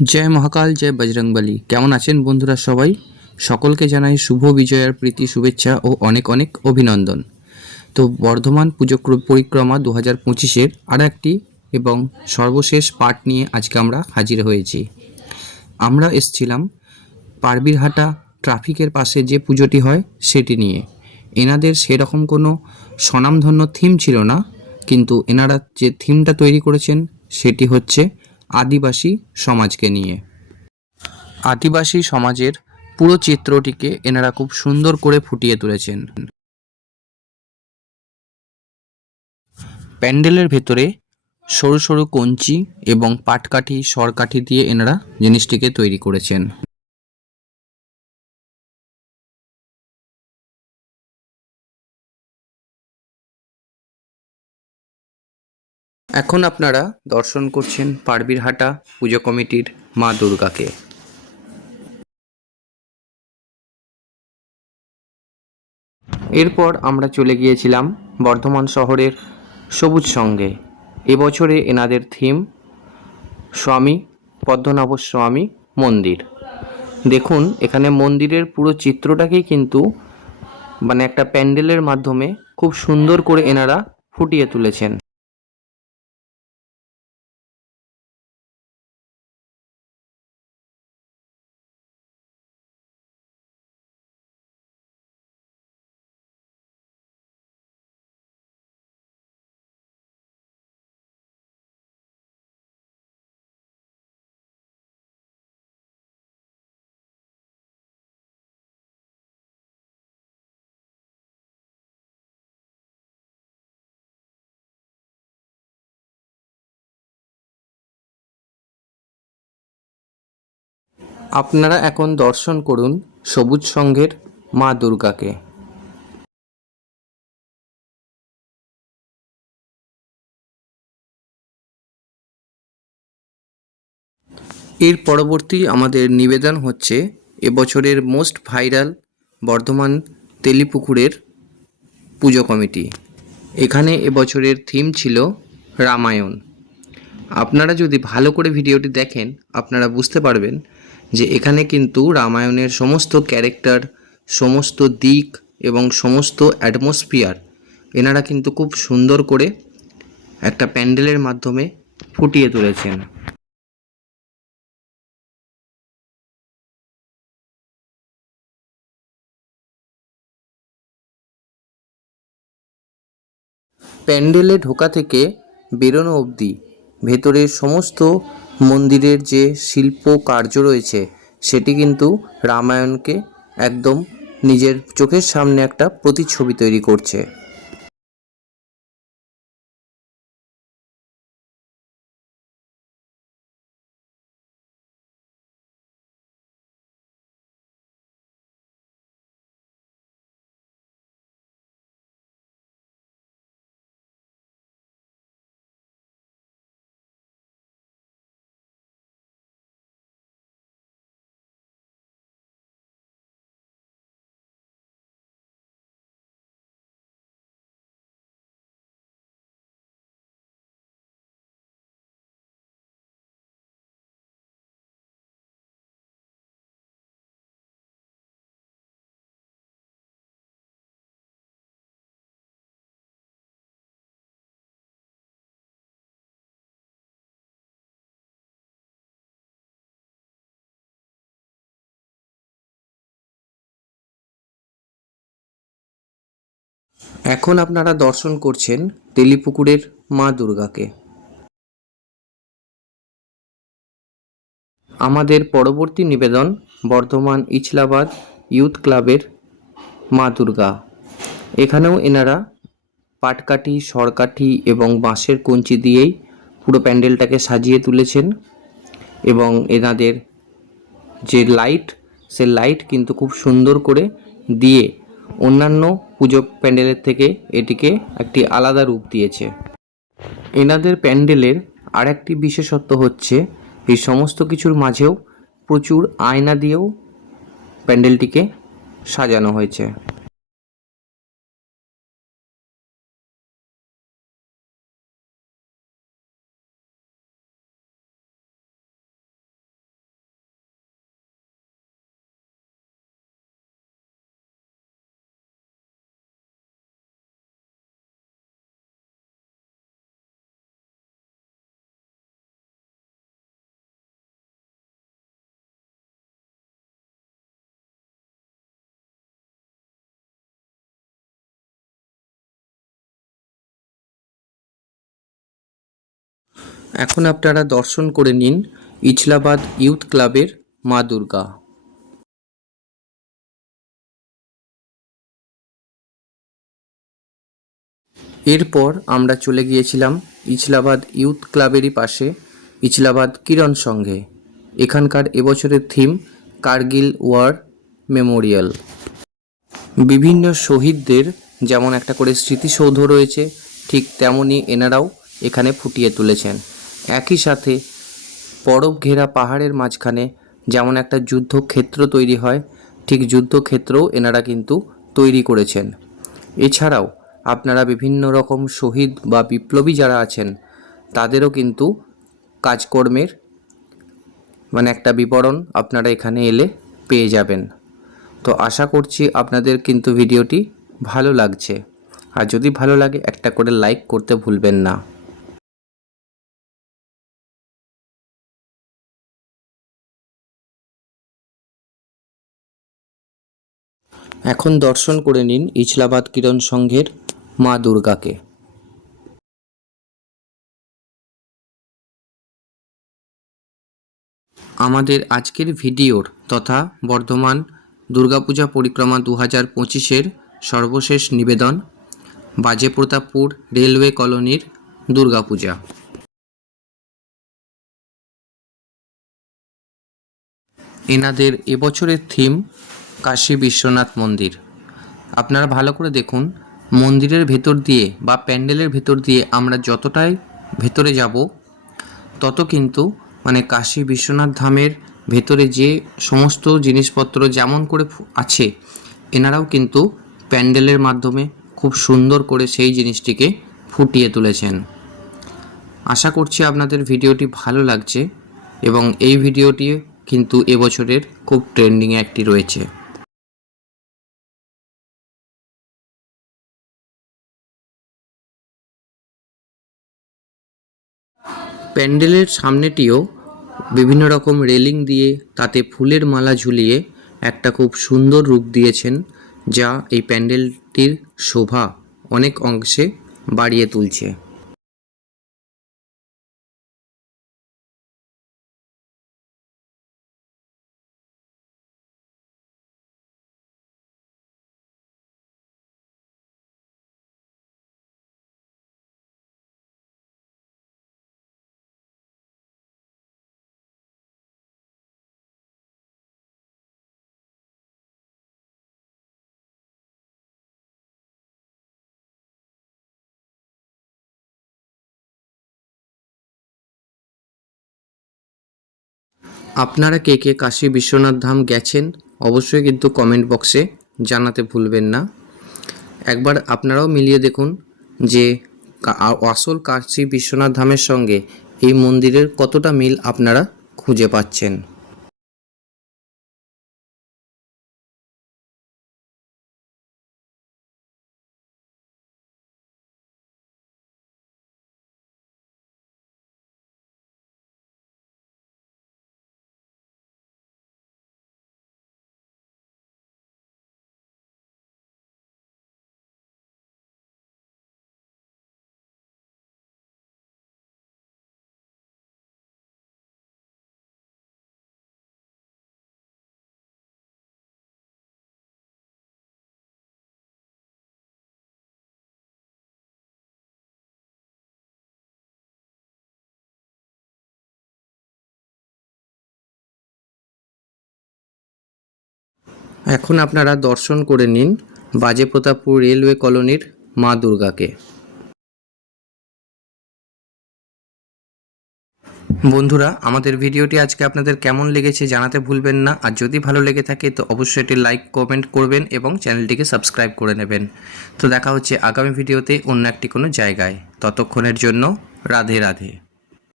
জয় মহাকাল, জয় বজরংবলী। কেমন আছেন বন্ধুরা সবাই? সকলকে জানাই শুভ বিজয়ার প্রীতি শুভেচ্ছা ও অনেক অনেক অভিনন্দন। তো বর্ধমান পুজো পরিক্রমা 2025-এর আর একটি এবং সর্বশেষ পার্ট নিয়ে আজকে আমরা হাজির হয়েছি। আমরা এসছিলাম পারবিরহাটা ট্রাফিকের পাশে যে পুজোটি হয় সেটি নিয়ে। এনাদের সেরকম কোনো স্বনামধন্য থিম ছিল না, কিন্তু এনারা যে থিমটা তৈরি করেছেন সেটি হচ্ছে আদিবাসী সমাজকে নিয়ে। আদিবাসী সমাজের পুরো চিত্রটিকে এনারা খুব সুন্দর করে ফুটিয়ে তুলেছেন। প্যান্ডেলের ভেতরে সরু সরু কঞ্চি এবং পাটকাঠি সরকাঠি দিয়ে এনারা জিনিসটিকে তৈরি করেছেন। এখন আপনারা দর্শন করছেন পারবিরহাটা পুজো কমিটির মা দুর্গাকে। এরপর আমরা চলে গিয়েছিলাম বর্ধমান শহরের সবুজ সঙ্গে। এবছরে এনাদের থিম স্বামী পদ্মনাভ স্বামী মন্দির। দেখুন, এখানে মন্দিরের পুরো চিত্রটাকেই কিন্তু একটা প্যান্ডেলের মাধ্যমে খুব সুন্দর করে এনারা ফুটিয়ে তুলেছেন। আপনারা এখন দর্শন করুন সবুজ সংঘের মা দুর্গাকে। এর পরবর্তী আমাদের নিবেদন হচ্ছে এবছরের মোস্ট ভাইরাল বর্ধমান তেলিপুকুরের পুজো কমিটি। এখানে এবছরের থিম ছিল রামায়ণ। আপনারা যদি ভালো করে ভিডিওটি দেখেন আপনারা বুঝতে পারবেন যে এখানে কিন্তু রামায়ণের সমস্ত ক্যারেক্টার, সমস্ত দিক এবং সমস্ত অ্যাটমসফিয়ার এনারা কিন্তু খুব সুন্দর করে একটা প্যান্ডেলের মাধ্যমে ফুটিয়ে তুলেছেন। প্যান্ডেলে ঢোকা থেকে বেরোনো অবধি ভেতরের সমস্ত মন্দিরের যে শিল্প কার্য রয়েছে সেটি কিন্তু রামায়ণকে একদম নিজের চোখের সামনে একটা প্রতিচ্ছবি তৈরি করছে। এখন আপনারা দর্শন করছেন তেলিপুকুরের মা দুর্গাকে। আমাদের পরবর্তী নিবেদন বর্ধমান ইছলাবাদ ইউথ ক্লাবের মা দুর্গা। এখানেও এনারা পাটকাঠি সরকাঠি এবং বাঁশের কঞ্চি দিয়েই পুরো প্যান্ডেলটাকে সাজিয়ে তুলেছেন এবং এনাদের যে লাইট, সে লাইট কিন্তু খুব সুন্দর করে দিয়ে অন্যান্য পুজো প্যান্ডেলের থেকে এটিকে একটি আলাদা রূপ দিয়েছে। এনাদের প্যান্ডেলের আর একটি বিশেষত্ব হচ্ছে এই সমস্ত কিছুর মাঝেও প্রচুর আয়না দিয়েও প্যান্ডেলটিকে সাজানো হয়েছে। এখন আপনারা দর্শন করে নিন ইছলাবাদ ইউথ ক্লাবের মা দুর্গা। এরপর আমরা চলে গিয়েছিলাম ইছলাবাদ ইউথ ক্লাবেরই পাশে ইছলাবাদ কিরণ সংঘে। এখানকার এবছরের থিম কার্গিল ওয়ার মেমোরিয়াল। বিভিন্ন শহীদদের যেমন একটা করে স্মৃতিসৌধ রয়েছে, ঠিক তেমনই এনারাও এখানে ফুটিয়ে তুলেছেন। একই সাথে বরফ ঘেরা পাহাড়ের মাঝখানে যেমন একটা যুদ্ধক্ষেত্র তৈরি হয়, ঠিক যুদ্ধক্ষেত্রও এনারা কিন্তু তৈরি করেছেন। এছাড়াও আপনারা বিভিন্ন রকম শহীদ বা বিপ্লবী যারা আছেন তাদেরও কিন্তু কাজকর্মের একটা বিবরণ আপনারা এখানে এলে পেয়ে যাবেন। তো আশা করছি আপনাদের কিন্তু ভিডিওটি ভালো লাগছে, আর যদি ভালো লাগে একটা করে লাইক করতে ভুলবেন না। এখন দর্শন করে নিন ইছলাবাদ কিরণ সংঘের মা দুর্গাকে। আমাদের আজকের ভিডিওর তথা বর্ধমান দুর্গাপূজা পরিক্রমা 2025-এর সর্বশেষ নিবেদন বাজে প্রতাপপুর রেলওয়ে কলোনির দুর্গাপূজা। এনাদের এবছরের থিম কাশী বিশ্বনাথ মন্দির। আপনারা ভালো করে দেখুন, মন্দিরের ভেতর দিয়ে বা প্যান্ডেলের ভেতর দিয়ে আমরা যতটাই ভেতরে যাব তত কিন্তু কাশী বিশ্বনাথ ধামের ভেতরে যে সমস্ত জিনিসপত্র যেমন করে আছে, এনারাও কিন্তু প্যান্ডেলের মাধ্যমে খুব সুন্দর করে সেই জিনিসটিকে ফুটিয়ে তুলেছেন। আশা করছি আপনাদের ভিডিওটি ভালো লাগছে এবং এই ভিডিওটি কিন্তু এবছরের খুব ট্রেন্ডিংয়ে একটি রয়েছে। প্যান্ডেলের সামনেটিও বিভিন্ন রকম রেলিং দিয়ে তাতে ফুলের মালা ঝুলিয়ে একটা খুব সুন্দর রূপ দিয়েছেন, যা এই প্যান্ডেলটির শোভা অনেক অংশে বাড়িয়ে তুলছে। আপনারা কে কে কাশী বিশ্বনাথ ধাম গেছেন অবশ্যই কিন্তু কমেন্ট বক্সে জানাতে ভুলবেন না। একবার আপনারাও মিলিয়ে দেখুন যে আসল কাশী বিশ্বনাথ ধামের সঙ্গে এই মন্দিরের কতটা মিল আপনারা খুঁজে পাচ্ছেন। এখন আপনারা দর্শন করে নিন বাজে প্রতাপপুর রেলওয়ে কলোনির মা দুর্গাকে। বন্ধুরা, আমাদের ভিডিওটি আজকে আপনাদের কেমন লেগেছে জানাতে ভুলবেন না, আর যদি ভালো লেগে থাকে তো অবশ্যই এটি লাইক কমেন্ট করবেন এবং চ্যানেলটিকে সাবস্ক্রাইব করে নেবেন। তো দেখা হচ্ছে আগামী ভিডিওতে অন্য একটি কোনো জায়গায়। ততক্ষণের জন্য রাধে রাধে।